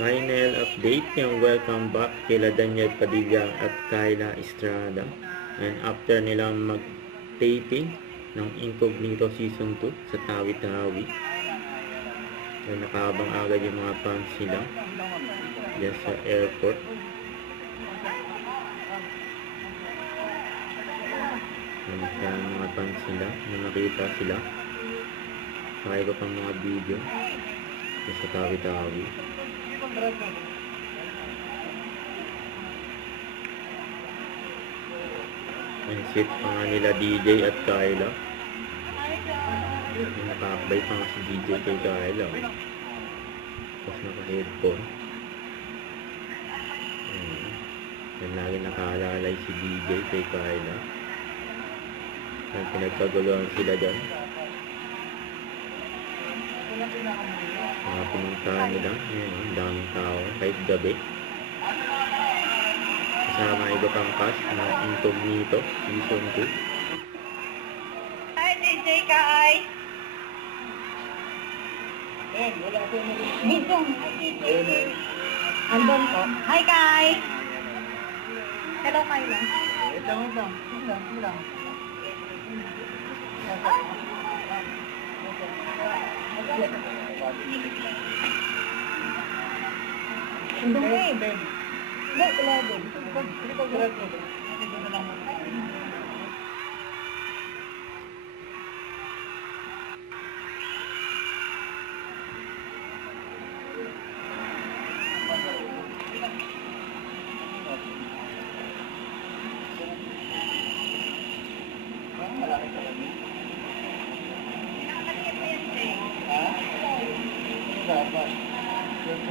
Final update yung welcome back kila Daniel Padilla at Kyla Estrada. And after nilang mag-taping ng Incognito Season 2 sa Tawi-Tawi, ay nakahabang agad yung mga fans nila dyan sa airport. Yan sa mga fans nila na nakita sila sa iba pang mga video sa Tawi-Tawi. Ang sit pa nga nila DJ at Kyla. Nakakabay pa nga si DJ kay Kyla. Tapos naka-headphone. Yan lagi nakaalalay si DJ kay Kyla. Yan pinagkaguluhan sila dyan. Mga pinuntahan nila. Yan, ang daming tao kahit gabi. Kasama iba pang cast na Incognito Season 2. Hi, DJ Kai! Dito. Andun po. Hi, Kai! Hello, Kyla. Ito lang. Hindi. Hindi, 11.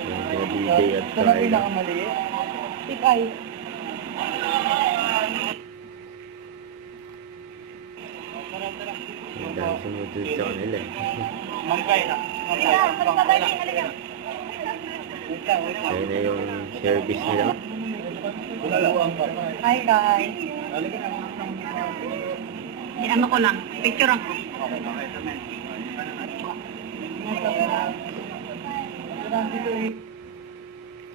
Mga DJ at Kyla. Tikay. Ang dami sumutod sa kanila eh. Ayun na yung service nila. Hi, Kai. Ano ko lang, picture ako.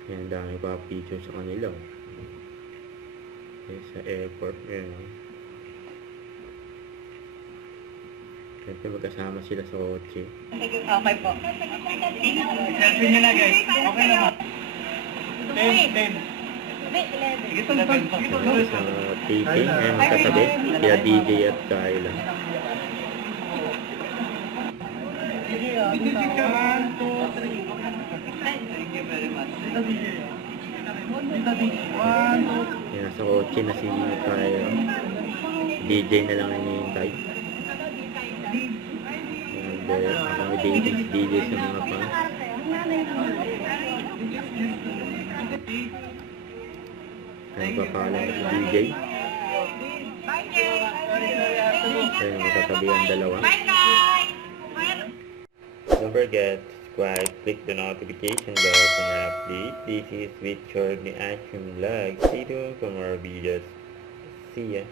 Yan, ang dami pa picture sa kanila. Yan, sa airport. Yan. Siyempre magkasama sila sa kotse. Okay po. Selfie nyo na guys. Okay naman. 10. Sige, 11. Sa taping, ay magkatabi. Kaya DJ at Kyla. Thank you very much. Yan, nasa kotse na si Kyla. DJ na lang hinihintay. Ang dating si DJ sa mga fans. Ay, papala si DJ. Ayun, magkatabi ang dalawa. Don't forget to subscribe, click the notification bell for an update. This is with Shorty Action Vlog. Stay tuned for more videos. See ya.